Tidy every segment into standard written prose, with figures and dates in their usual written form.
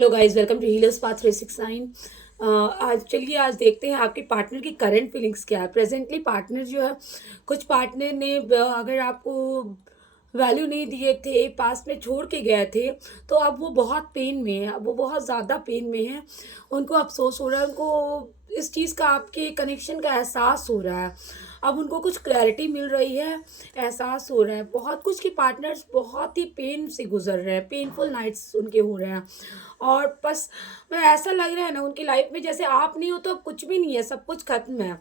Hello guys, welcome to healers path 369। आज देखते हैं आपके पार्टनर की करंट फीलिंग्स क्या है। प्रेजेंटली पार्टनर जो है, कुछ पार्टनर ने अगर आपको वैल्यू नहीं दिए थे, पास्ट में छोड़ के गए थे, तो अब वो बहुत पेन में है। अब वो बहुत ज़्यादा पेन में है। उनको अफसोस हो रहा है, उनको इस चीज़ का, आपके कनेक्शन का एहसास हो रहा है। अब उनको कुछ क्लैरिटी मिल रही है, एहसास हो रहा है बहुत कुछ। कि पार्टनर्स बहुत ही पेन से गुजर रहे हैं, पेनफुल नाइट्स उनके हो रहे हैं। और बस मैं ऐसा लग रहा है ना, उनकी लाइफ में जैसे आप नहीं हो तो अब कुछ भी नहीं है, सब कुछ खत्म है।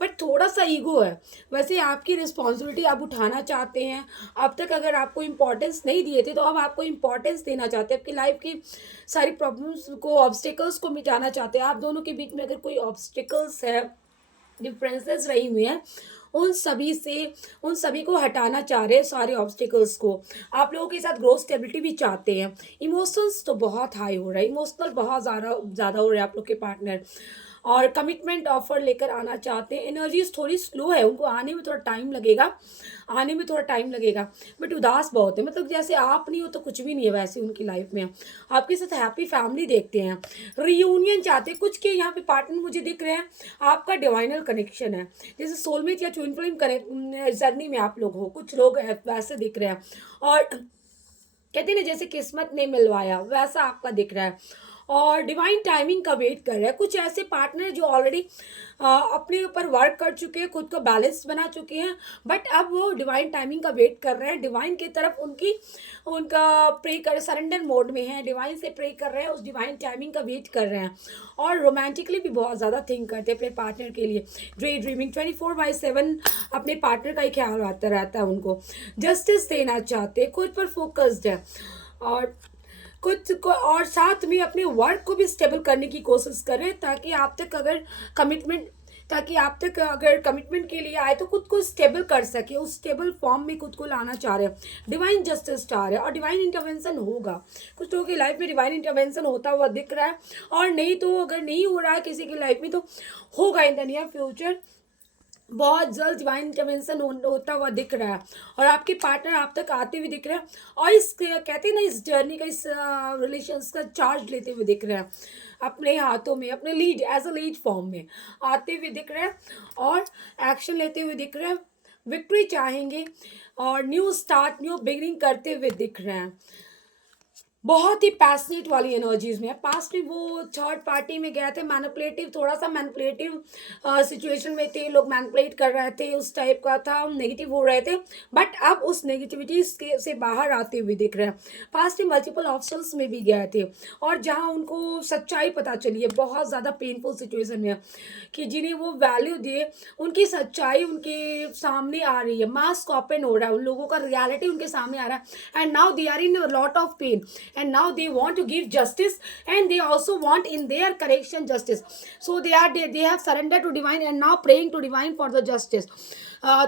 बट थोड़ा सा ईगो है। वैसे आपकी रिस्पॉन्सिबिलिटी आप उठाना चाहते हैं। अब तक अगर आपको इम्पोर्टेंस नहीं दिए थे, तो अब आपको इम्पोर्टेंस देना चाहते हैं। आपकी लाइफ की सारी प्रॉब्लम्स को, ऑब्स्टिकल्स को मिटाना चाहते हैं। आप दोनों के बीच में अगर कोई ऑब्स्टिकल्स है, डिफरेंसेस रही हुई हैं, उन सभी से, उन सभी को हटाना चाह रहे हैं, सारे ऑब्स्टिकल्स को। आप लोगों के साथ ग्रोथ स्टेबिलिटी भी चाहते हैं। इमोशंस तो बहुत हाई हो रहा है, इमोशनल बहुत ज़्यादा ज़्यादा हो रहा है आप लोग के पार्टनर। और कमिटमेंट ऑफर लेकर आना चाहते हैं। एनर्जीज थोड़ी स्लो है, उनको आने में थोड़ा टाइम लगेगा, आने में थोड़ा टाइम लगेगा। बट उदास बहुत है, मतलब जैसे आप नहीं हो तो कुछ भी नहीं है, वैसे उनकी लाइफ में। आपके साथ हैप्पी फैमिली देखते हैं, रियूनियन चाहते हैं। कुछ के यहाँ पे पार्टनर मुझे दिख रहे हैं, आपका डिवाइनल कनेक्शन है, जैसे सोलमेट या ट्विन फ्लेम कनेक्ट जर्नी में आप लोग हो। कुछ लोग वैसे दिख रहे हैं। और कहते हैं ना, जैसे किस्मत ने मिलवाया, वैसा आपका दिख रहा है। और डिवाइन टाइमिंग का वेट कर रहा है। कुछ ऐसे पार्टनर जो ऑलरेडी अपने ऊपर वर्क कर चुके हैं, खुद को बैलेंस बना चुके हैं, बट अब वो डिवाइन टाइमिंग का वेट कर रहे हैं। डिवाइन की तरफ उनका प्रे कर, सरेंडर मोड में है, डिवाइन से प्रे कर रहे हैं, उस डिवाइन टाइमिंग का वेट कर रहे हैं। और रोमांटिकली भी बहुत ज़्यादा थिंक करते हैं अपने पार्टनर के लिए। ड्रीमिंग 24/7 अपने पार्टनर का ही ख्याल आता रहता है उनको। जस्टिस देना चाहते हैं, खुद पर फोकस्ड है। और खुद को, और साथ में अपने वर्क को भी स्टेबल करने की कोशिश करें, कमिटमेंट ताकि आप तक अगर कमिटमेंट के लिए आए तो खुद को स्टेबल कर सके, उस स्टेबल फॉर्म में खुद को लाना चाह रहे हैं। डिवाइन जस्टिस चाह रहे हैं, और डिवाइन इंटरवेंशन होगा। कुछ लोगों की लाइफ में डिवाइन इंटरवेंशन होता हुआ दिख रहा है। और नहीं तो अगर नहीं हो रहा है किसी की लाइफ में, तो होगा इन द नियर फ्यूचर। बहुत जल्द डिवाइन इंटरवेंशन होता हुआ दिख रहा है। और आपके पार्टनर आप तक आते हुए दिख रहे हैं। और इस, कहते हैं ना, इस जर्नी का, इस रिलेशंस का चार्ज लेते हुए दिख रहे हैं, अपने हाथों में, अपने lead, as a lead form में आते हुए दिख रहे हैं। और एक्शन लेते हुए दिख रहे हैं, विक्ट्री चाहेंगे, और न्यू स्टार्ट, न्यू बिगिनिंग करते हुए दिख रहे हैं। बहुत ही पैशनेट वाली एनर्जीज में है। पास्ट में वो थर्ड पार्टी में गए थे, मैनिपुलेटिव, थोड़ा सा मैनिपुलेटिव सिचुएशन में थे, लोग मैनिपुलेट कर रहे थे, उस टाइप का था, नेगेटिव हो रहे थे। बट अब उस नेगेटिविटी से बाहर आते हुए दिख रहे हैं। पास्ट में मल्टीपल ऑप्शंस में भी गए थे, और जहाँ उनको सच्चाई पता चली है, बहुत ज़्यादा पेनफुल सिचुएशन में है, कि जिन्हें वो वैल्यू दिए, उनकी सच्चाई उनके सामने आ रही है। मास्क ओपन हो रहा है, उन लोगों का रियलिटी उनके सामने आ रहा है। And now they are in lot of pain, and now they want to give justice, and they also want in their correction justice. So they have surrendered to divine and now praying to divine for the justice.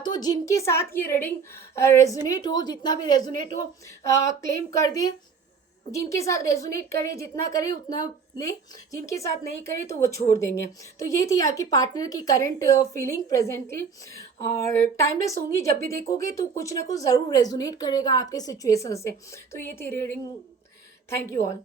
तो जिनके साथ ये reading resonate हो, जितना भी resonate हो, claim कर दे। जिनके साथ रेजोनेट करे, जितना करे उतना ले, जिनके साथ नहीं करे तो वो छोड़ देंगे। तो ये थी आपकी पार्टनर की करंट फीलिंग प्रेजेंटली। और टाइमलेस होंगी, जब भी देखोगे तो कुछ ना कुछ ज़रूर रेजोनेट करेगा आपके सिचुएशन से। तो ये थी रीडिंग। Thank you all.